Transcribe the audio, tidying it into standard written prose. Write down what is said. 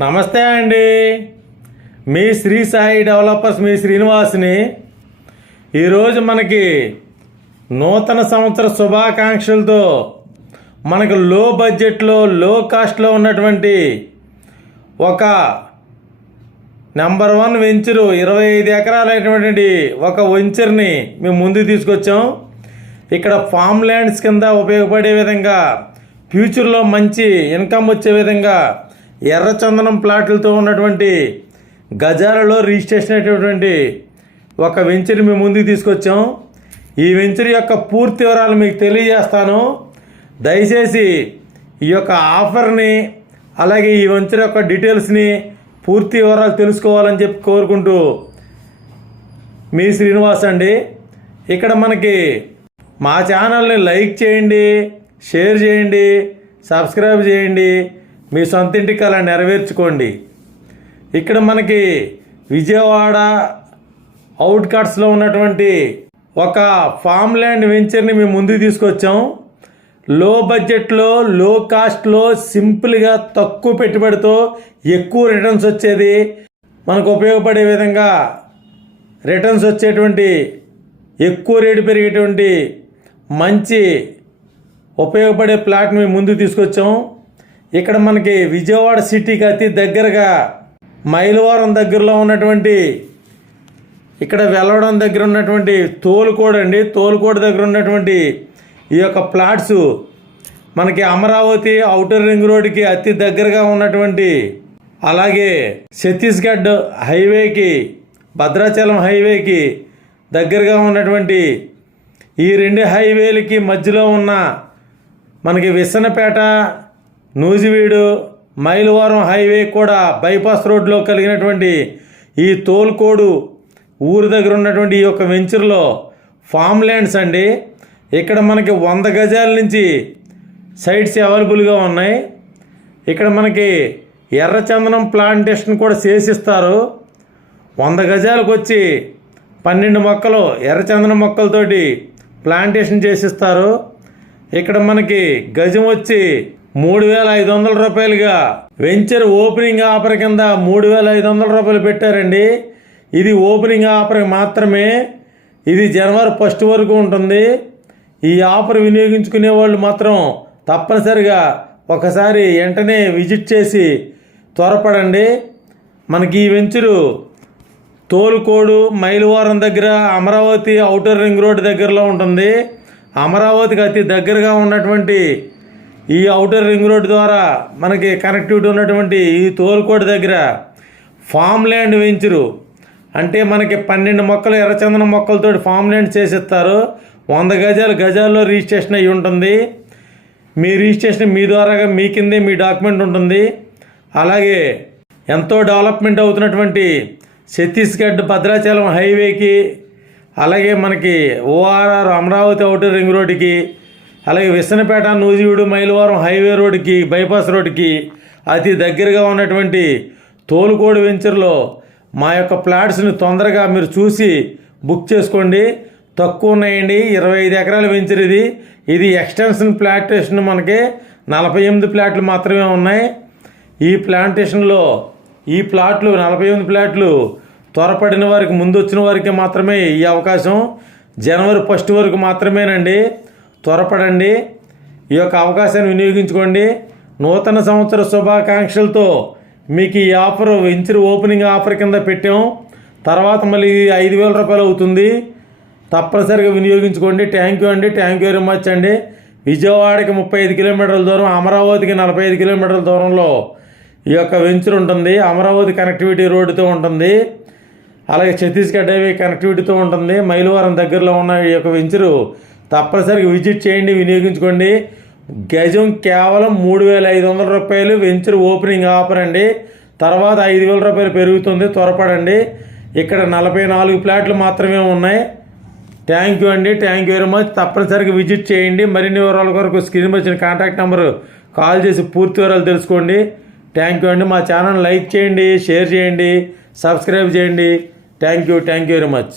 నమస్తే అండి. మీ శ్రీ సాయి డెవలపర్స్, మీ శ్రీనివాస్ని. ఈరోజు మనకి నూతన సంవత్సర శుభాకాంక్షలతో మనకు లో బడ్జెట్లో లో కాస్ట్లో ఉన్నటువంటి ఒక నెంబర్ 1 వెంచరు 25 ఎకరాలైనటువంటి ఒక వెంచర్ని మేము ముందుకు తీసుకొచ్చాం. ఇక్కడ ఫామ్ ల్యాండ్స్ కింద ఉపయోగపడే విధంగా, ఫ్యూచర్లో మంచి ఇన్కమ్ వచ్చే విధంగా ఎర్రచందనం ప్లాట్లతో ఉన్నటువంటి గజాలలో రిజిస్ట్రేషన్ అయినటువంటి ఒక వెంచర్ మేము ముందుకు తీసుకొచ్చాం. ఈ వెంచర్ యొక్క పూర్తి వివరాలు మీకు తెలియజేస్తాను. దయచేసి ఈ యొక్క ఆఫర్ని, అలాగే ఈ వెంచర్ యొక్క డీటెయిల్స్ని, పూర్తి వివరాలు తెలుసుకోవాలని చెప్పి కోరుకుంటూ మీ శ్రీనివాస్ అండి. ఇక్కడ మనకి మా ఛానల్ని లైక్ చేయండి, షేర్ చేయండి, సబ్స్క్రైబ్ చేయండి. మీ సొంత ఇంటి కళ నెరవేర్చుకోండి. ఇక్కడ మనకి విజయవాడ అవుట్కట్స్లో ఉన్నటువంటి ఒక ఫామ్ ల్యాండ్ వెంచర్ని మేము ముందుకు తీసుకొచ్చాం. లో బడ్జెట్లో, లో కాస్ట్లో, సింపుల్గా తక్కువ పెట్టుబడితో ఎక్కువ రిటర్న్స్ వచ్చేది, మనకు ఉపయోగపడే విధంగా రిటర్న్స్ వచ్చేటువంటి, ఎక్కువ రేటు పెరిగేటువంటి మంచి ఉపయోగపడే ప్లాట్ని మేము ముందుకు తీసుకొచ్చాం. ఇక్కడ మనకి విజయవాడ సిటీకి అతి దగ్గరగా మైలవరం దగ్గరలో ఉన్నటువంటి, ఇక్కడ వెల్లవడం దగ్గర ఉన్నటువంటి తోలుకోడు అండి, తోలుకోడు దగ్గర ఉన్నటువంటి ఈ యొక్క ప్లాట్స్ మనకి అమరావతి ఔటర్ రింగ్ రోడ్డుకి అతి దగ్గరగా ఉన్నటువంటి, అలాగే ఛత్తీస్గఢ్ హైవేకి, భద్రాచలం హైవేకి దగ్గరగా ఉన్నటువంటి ఈ 2 హైవేలకి మధ్యలో ఉన్న మనకి విసనపేట, నూజివీడు, మైలవరం హైవే కూడా బైపాస్ రోడ్లో కలిగినటువంటి ఈ తోలుకోడు ఊరు దగ్గర ఉన్నటువంటి ఈ యొక్క వెంచర్లో ఫామ్ ల్యాండ్స్ అండి. ఇక్కడ మనకి 100 గజాల నుంచి సైట్స్ అవైలబుల్గా ఉన్నాయి. ఇక్కడ మనకి ఎర్రచందనం ప్లాంటేషన్ కూడా చేసిస్తారు. 100 గజాలకు వచ్చి 12 మొక్కలు ఎర్రచందనం మొక్కలతోటి ప్లాంటేషన్ చేసిస్తారు. ఇక్కడ మనకి గజం వచ్చి 3,500 రూపాయలుగా వెంచర్ ఓపెనింగ్ ఆఫర్ కింద 3,500 రూపాయలు పెట్టారండి. ఇది ఓపెనింగ్ ఆఫర్ మాత్రమే. ఇది జనవరి 1 వరకు ఉంటుంది. ఈ ఆఫర్ వినియోగించుకునే వాళ్ళు మాత్రం తప్పనిసరిగా ఒకసారి వెంటనే విజిట్ చేసి త్వరపడండి. మనకి ఈ వెంచరు తోలుకోడు మైలవరం దగ్గర, అమరావతి ఔటర్ రింగ్ రోడ్ దగ్గరలో ఉంటుంది. అమరావతికి అతి దగ్గరగా ఉన్నటువంటి ఈ ఔటర్ రింగ్ రోడ్ ద్వారా మనకి కనెక్టివిటీ ఉన్నటువంటి ఈ తోలుకోడు దగ్గర ఫామ్ ల్యాండ్ వెంచరు అంటే మనకి 12 మొక్కలు ఎర్రచందనం మొక్కలతో ఫామ్ ల్యాండ్ చేసిస్తారు. 100 గజాల్లో రిజిస్ట్రేషన్ అయ్యి ఉంటుంది. మీ రిజిస్ట్రేషన్ మీ ద్వారాగా మీ కిందే మీ డాక్యుమెంట్ ఉంటుంది. అలాగే ఎంతో డెవలప్మెంట్ అవుతున్నటువంటి ఛత్తీస్గఢ్ భద్రాచలం హైవేకి, అలాగే మనకి ఓఆర్ఆర్ అమరావతి ఔటర్ రింగ్ రోడ్డుకి, అలాగే విసనపేట, నూజివీడు, మైలవరం హైవే రోడ్డుకి, బైపాస్ రోడ్డుకి అతి దగ్గరగా ఉన్నటువంటి తోలుకోడు వెంచర్లో మా యొక్క ప్లాట్స్ని తొందరగా మీరు చూసి బుక్ చేసుకోండి. తక్కువ ఉన్నాయండి. 25 ఎకరాల వెంచర్ ఇది. ఇది ఎక్స్టెన్షన్ ప్లాంటేషన్. మనకి 48 ప్లాట్లు మాత్రమే ఉన్నాయి. ఈ ప్లాంటేషన్లో ఈ ప్లాట్లు 48 ప్లాట్లు త్వరపడిన వారికి, ముందు వచ్చిన వారికి మాత్రమే ఈ అవకాశం. జనవరి 1 వరకు మాత్రమేనండి. త్వరపడండి. ఈ యొక్క అవకాశాన్ని వినియోగించుకోండి. నూతన సంవత్సర శుభాకాంక్షలతో మీకు ఈ ఆఫర్ వెంచర్ ఓపెనింగ్ ఆఫర్ కింద పెట్టాం. తర్వాత మళ్ళీ 5,000 రూపాయలు అవుతుంది. తప్పనిసరిగా వినియోగించుకోండి. థ్యాంక్ యూ అండి. థ్యాంక్ యూ వెరీ మచ్ అండి. విజయవాడకి 35 కిలోమీటర్ల దూరం, అమరావతికి 45 కిలోమీటర్ల దూరంలో ఈ యొక్క వెంచర్ ఉంటుంది. అమరావతి కనెక్టివిటీ రోడ్డుతో ఉంటుంది. అలాగే ఛత్తీస్గఢ్ హైవే కనెక్టివిటీతో ఉంటుంది. మైలవరం దగ్గరలో ఉన్న ఈ యొక్క వెంచరు తప్పనిసరిగా విజిట్ చేయండి, వినియోగించుకోండి. గజం కేవలం 3,500 రూపాయలు వెంచర్ ఓపెనింగ్ ఆఫర్ అండి. తర్వాత 5,000 రూపాయలు పెరుగుతుంది. త్వరపడండి. ఇక్కడ 44 ప్లాట్లు మాత్రమే ఉన్నాయి. థ్యాంక్ యూ అండి. Thank you very much. తప్పనిసరిగా విజిట్ చేయండి. మరిన్ని వివరాల కొరకు స్క్రీన్ వచ్చిన కాంటాక్ట్ నెంబరు కాల్ చేసి పూర్తి వివరాలు తెలుసుకోండి. థ్యాంక్ యూ అండి. మా ఛానల్ లైక్ చేయండి, షేర్ చేయండి, సబ్స్క్రైబ్ చేయండి. Thank you very much.